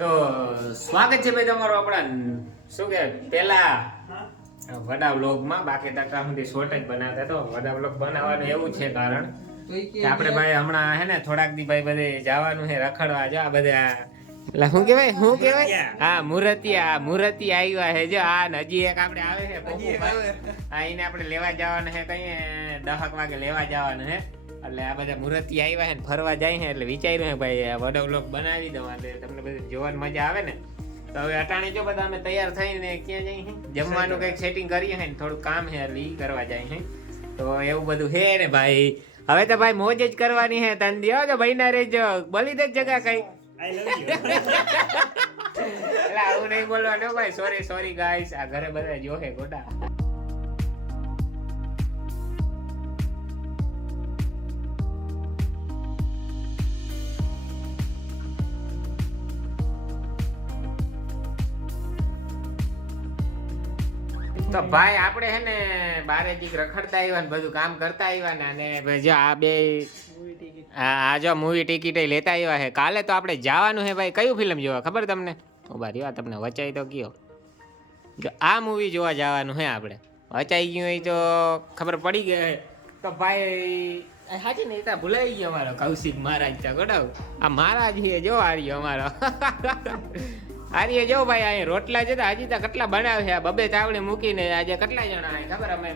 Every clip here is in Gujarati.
તો સ્વાગત છે ભાઈ તમારો આપણા શું કે પેલા વડા વ્લોગમાં. બાકી તકા સુધી શોર્ટ જ બનાવતા તો વડા વ્લોગ બનાવવાનું એવું છે કારણ કે આપણે ભાઈ હમણાં હે ને થોડાક દી ભાઈ બધે જવાનું છે રખડવા. જો આ બધા એટલે શું કહેવાય હા મુરતી આવ્યા છે. જો આ હજી એક આપણે આવે છે હા, એને આપણે લેવા જવાનું છે કઈ 10 વાગે લેવા જવાનું છે. એટલે આ બધા મુરતી આવ્યા છે ને ફરવા જાય છે એટલે વિચાર્યું છે ભાઈ વડો વ્લોગ બનાવી દઉં એટલે તમને બધું જોવાની મજા આવે ને. તો હવે અટાણે જો બધા અમે તૈયાર થઈને ક્યાં જઈએ જમવાનું કંઈક સેટિંગ કરીએ છે ને થોડું કામ છે એટલે ઈ કરવા જાય છે. તો એવું બધું છે ને ભાઈ. હવે તો ભાઈ મોજ જ કરવાની છે. તન દિયો તો ભાઈ ના રેજો બોલી દે જગા કઈ એટલે આવું નહીં બોલવાનું ભાઈ. સોરી ગાઈસ, આ ઘરે બધા જોહે ગોડા. તો ભાઈ આપણે હે ને બારે જીક રખડતા આવ્યા ને બધું કામ કરતા આવ્યા ને અને જો આ બે આ જો મૂવી ટિકિટ લેતા આવ્યા છે. કાલે તો આપણે જવાનું છે ભાઈ. કયું ફિલ્મ જોવા ખબર તમને? ઉભા રહ્યો તમને વચાઈ તો કયો. જો આ મૂવી જોવા જવાનું છે આપણે. વચાઈ ગયું હોય તો ખબર પડી ગઈ તો ભાઈ હાજી નહીં તા ભૂલાઈ ગયો અમારો કૌશિક મહારાજ તા ગોડાવ. આ મહારાજ છે જો આર્યો અમારો આર્ય જો ભાઈ અહીં રોટલા છે હજી તો કેટલા બનાવે છે. બબે ચાવડી મૂકીને આજે કેટલા જણા હે ખબર? અમે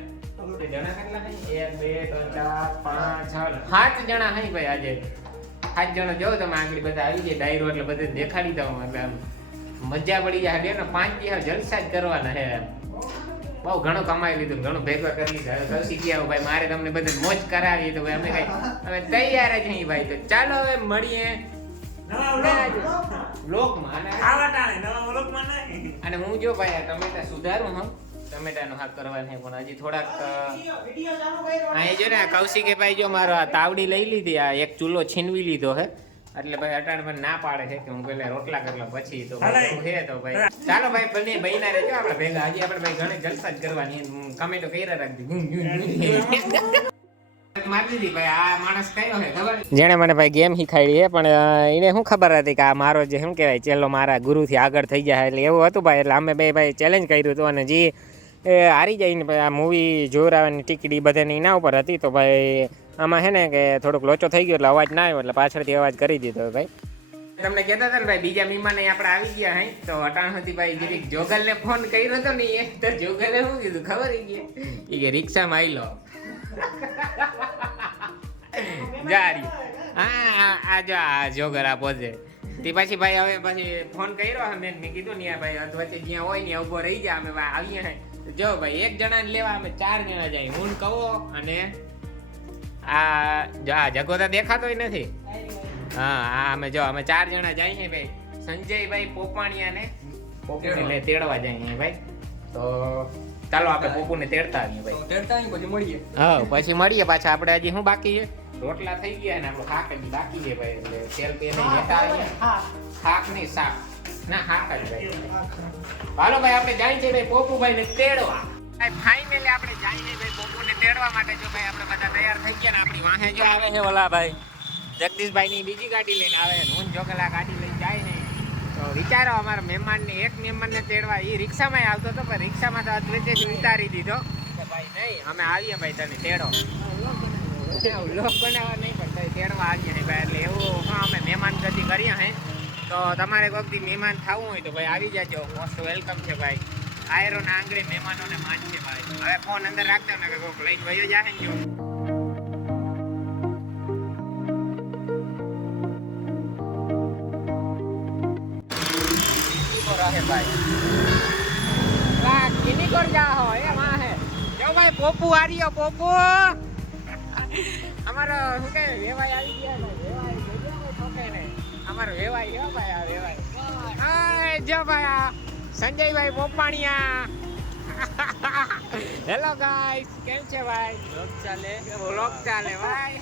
જણા કેટલા હે? 1 2 3 4 5 6 7 જણા હે ભાઈ. આજે 7 જણા જો તમે આગળ બધા આવી જાય ડાયરો એટલે બધે દેખાડી દઉં એટલે મજા પડી જાય. બે ને 5 દિવસ જલસા જ કરવાના હે. બહુ ઘણું કમાઈ લીધું, ઘણું ભેગા કરી લીધા. કૌશિક ગયા ભાઈ મારે તમને બધું મોજ કરાવી તો ભાઈ અમે કઈ અમે તૈયાર જ અહીં ભાઈ. તો ચાલો હવે મળીએ અને હું જો ભાઈ ટમેટા સુધારું હું ટમેટાનો હાથ કરવાનો પણ હજી થોડાક અહીં જો ને કૌશિકે ભાઈ જો મારો આ તાવડી લઈ લીધી, આ એક ચૂલો છીનવી લીધો હે એટલે ભાઈ અટાણ મને ના પાડે છે કે હું પેલા રોટલા કરી લઉં પછી તો હે તો ભાઈ ચાલો ભાઈ બંને બહીના રહેજો આપણે ભેગા. હજી આપણે ભાઈ ઘણી જલસા જ કરવાની કમેન્ટો કર્યા રાખજો. જેને મને ભાઈ ગેમ શીખાડી છે પણ એને શું ખબર હતી કે આ મારો જે શું કહેવાય ચેલો મારા ગુરુથી આગળ થઈ જાય એટલે એવું હતું ભાઈ. એટલે અમે બે ભાઈ ચેલેન્જ કર્યું હતું અને જે હારી જાય ને ભાઈ આ મૂવી જોરાવાની ટિકિટ બધાની એના ઉપર હતી. તો ભાઈ આમાં છે ને કે થોડોક લોચો થઈ ગયો એટલે અવાજ ના આવ્યો એટલે પાછળથી અવાજ કરી દીધો ભાઈ. તમને કહેતા હતા ને ભાઈ બીજા મહેમાન આપણે આવી ગયા હે તો અટાણ હતી ભાઈ જરીક જોગલને ફોન કર્યો હતો ને એ તો જોગલે શું કીધું ખબર એ કે રિક્ષામાં આવી લો જારી આ જો આ જોગર આપો છે તે પછી ભાઈ હવે પછી ફોન કર્યો મેં કીધું ને ભાઈ વચ્ચે જ્યાં હોય ને ઉભો રહી જાય અમે આવીએ હે. જો ભાઈ 1 જણાને લેવા અમે 4 જણા જાય. હું કહો અને આ જગો તો દેખાતોય નથી. હા અમે 4 જણા જઈએ ભાઈ. સંજયભાઈ પોપાણિયાને પોપુને તેડવા જઈએ ભાઈ. તો ચાલો આપણે પોપુને તેડતા આવીએ ભાઈ. પછી મળીએ. હા પછી મળીએ પાછા. આપણે હજી શું બાકી છે? રોટલા થઈ ગયા ને આપણો શાક હજી બાકી છે ભાઈ. એટલે તેલ પે નહીં લેતા આવીએ. શાક નહીં શાક ના શાક જ ભાઈ. હાલો ભાઈ આપણે જાય છે ભાઈ પોપુભાઈને તેડવા. ફાઇનલી આપણે જઈએ ભાઈ પોપુને તેડવા માટે. જો ભાઈ આપણે બધા તૈયાર થઈ ગયા ને આપણી વાહે જો આવે છે ઓલા ભાઈ જગદીશભાઈની બીજી ગાડી લઈને આવે ને હું જોગલા ગાડી લઈને જાય ને. તો વિચારો અમારા મહેમાનને એક મહેમાનને તેડવા એ રિક્ષામાં આવતો હતો પણ રિક્ષામાં તો વચ્ચેથી ઉતારી દીધો કે ભાઈ નહીં અમે આવીએ ભાઈ તને તેડો. વ્લોગ બનાવવા નહીં પણ તેડવા આવીએ ને ભાઈ. એટલે એવું હા અમે મહેમાન ગતિ કરીએ હે. તો તમારે કોઈક દી મહેમાન થવું હોય તો ભાઈ આવી જાજો. મોસ્ટ વેલકમ છે ભાઈ. આયરો ના આંગળી મહેમાનોને માન છે ભાઈ. હવે ફોન અંદર રાખજો ને કે કોઈક લઈને વયો જાય ને જો है भाई ला किनी कर जा हो ए वहां है जो भाई पोपू आ रही हो पोपू हमारा શું કે વેવાઈ આવી ગયા ને વેવાઈ જોજો છોકે ને અમારો વેવાઈ હો ભાઈ આ વેવાઈ આ જો ભાઈ સંજયભાઈ પોપાણિયા. હેલો ગાઈસ કેમ છે ભાઈ? વ્લોગ ચાલે ભાઈ.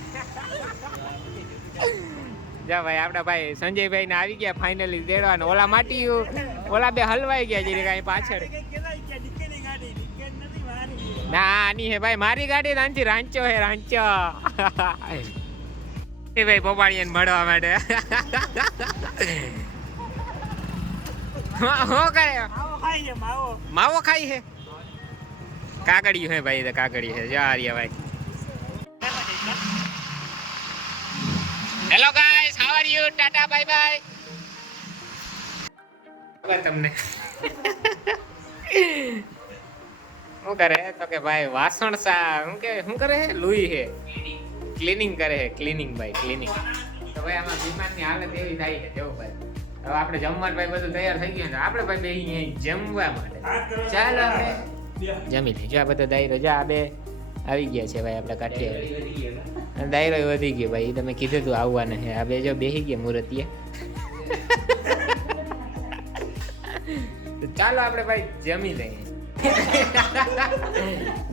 જા ભાઈ આપડા ભાઈ સંજયભાઈ ને આવી ગયા ફાઇનલી દેડવાનું. ઓલા માટી ઓલા બે હલવાઈ ગયા જરી કઈ પાછળ. ના આની હે ભાઈ મારી ગાડી નાનથી રાંચો હે રાંચો. ભાઈ પોપાણીયાને મળવા માટે. જો ભાઈ પોપુ આવી ગયા ફાઇનલી. ભાઈ જો ભાઈ પોપુ આવી ગયા. જો ભાઈ પોપુ આવી ગયા. ભાઈ જો ભાઈ સંજયભાઈ આવી ગયા. ફાઇનલી દેડવાનું. ઓલા માટી ઓલા બે હલવાઈ ગયા જરી કઈ પાછળ. ના આની હે ભાઈ મારી ગાડી નાનથી રાંચો હે રાંચો. ભાઈ પોપાણીયાને મળવા માટે. હો કરે માવો ખાઈ હે કાકડિયું હે ભાઈ કાકડી હે જા આર્યા ભાઈ hello guys how are you tata bye bye ખબર તમને શું કરે તો કે ભાઈ વાસણ શું કરે હે લુઈ હે ક્લીનિંગ કરે હે ક્લીનિંગ ભાઈ ક્લીનિંગ તો ભાઈ આમાં વિમાનની હાલત એવી થાય છે જેવું ભાઈ હવે આપણે જમવાનું ભાઈ બધું તૈયાર થઈ ગયું આપણે ભાઈ બે અહીંયા જમવા માટે ચાલો આપણે જમી લઈએ જો આ બધા દાયરો જો આ બે આવી ગયા છે ભાઈ આપણે કાઠિયાવાડી દાયરો વધી ગયો ભાઈ તમે કીધું તું આવવાના છે આ બે જો બેસી ગયા મૂર્તિએ ચાલો આપણે ભાઈ જમી લઈએ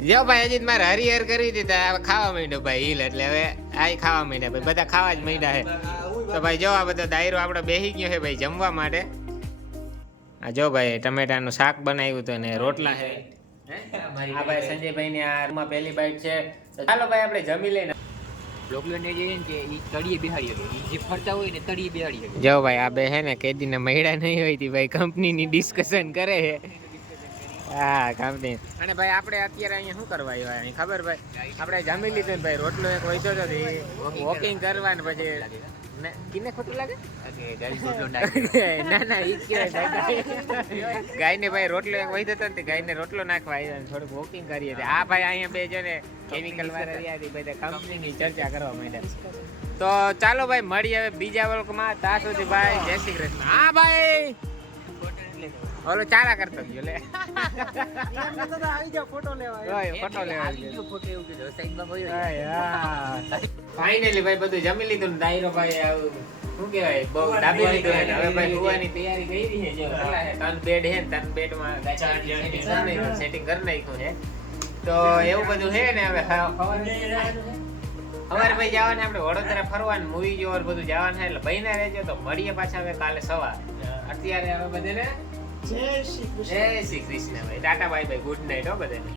જો ભાઈ હજી મારે હરિહર કરી દીધા હવે ખાવા માંડ્યો ભાઈ હિલ એટલે હવે આ ખાવા માંડ્યા ભાઈ બધા ખાવા જ માંડ્યા છે તો ભાઈ જો આ બધો દાયરો આપણો બેસી ગયો છે ભાઈ જમવા માટે આ જો ભાઈ ટમેટાનું શાક બનાવ્યું હતું ને રોટલા છે આ ભાઈ સંજયભાઈ ની આ રૂમમાં પહેલી બાઈટ છે ચાલો ભાઈ આપણે જમી લઈને લોકલોને જઈએ ને કે ઈ તળીએ બેહાડી શકે ઈ જે ફરતા હોય ને તળીએ બેહાડી શકે જો ભાઈ આ બે હે ને કેદીને મહિડા નહીં હોય તી ભાઈ કંપનીની ડિસ્કશન કરે છે હા કંપની અને ભાઈ આપણે અત્યારે અહીંયા શું કરવા આવ્યા અહીં ખબર ભાઈ આપણે જમી લીધું ને ભાઈ રોટલો એક વૈધો હતો વોકિંગ કરવા ને પછી કિને ખોટું લાગે ના ના ઈ ગાયને ભાઈ રોટલો એક વૈધો હતો ને ગાયને રોટલો નાખવા આવ્યા થોડુંક વોકિંગ કરીએ આ ભાઈ અહીંયા બે જો ને કેમિકલ વાળા રહ્યા હતી બધા કંપનીની ચર્ચા કરવા માંડ્યા તો ચાલો ભાઈ મળીએ હવે બીજા વર્ગમાં ત્યાં સુધી ભાઈ જય શ્રી કૃષ્ણ હા ભાઈ ઓલો ચારા કરતો ગયો લે આવી જાવ ફોટો લેવા ફોટો લેવા ફોટો એવું કીધું સાઈડમાં ફાઇનલી ભાઈ બધું જમી લીધું ને દાયરો ભાઈ શું કહેવાય બહુ દાબી લીધું ને હવે ભાઈ સુવાની તૈયારી કરી છે જો ત્રણ બેડ હે ત્રણ બેડમાં સેટિંગ કરી નાખ્યું છે તો એવું બધું છે ને હવે સવારે ભાઈ જવાને આપણે વડોદરા ફરવાનું મૂવી જોવા બધું જવાનું છે એટલે ભાઈ ના રહેજો તો મળીએ પાછા હવે કાલે સવાર અત્યારે હવે બધાને જય શ્રી કૃષ્ણ ભાઈ Tata bye bye good night હો બધાને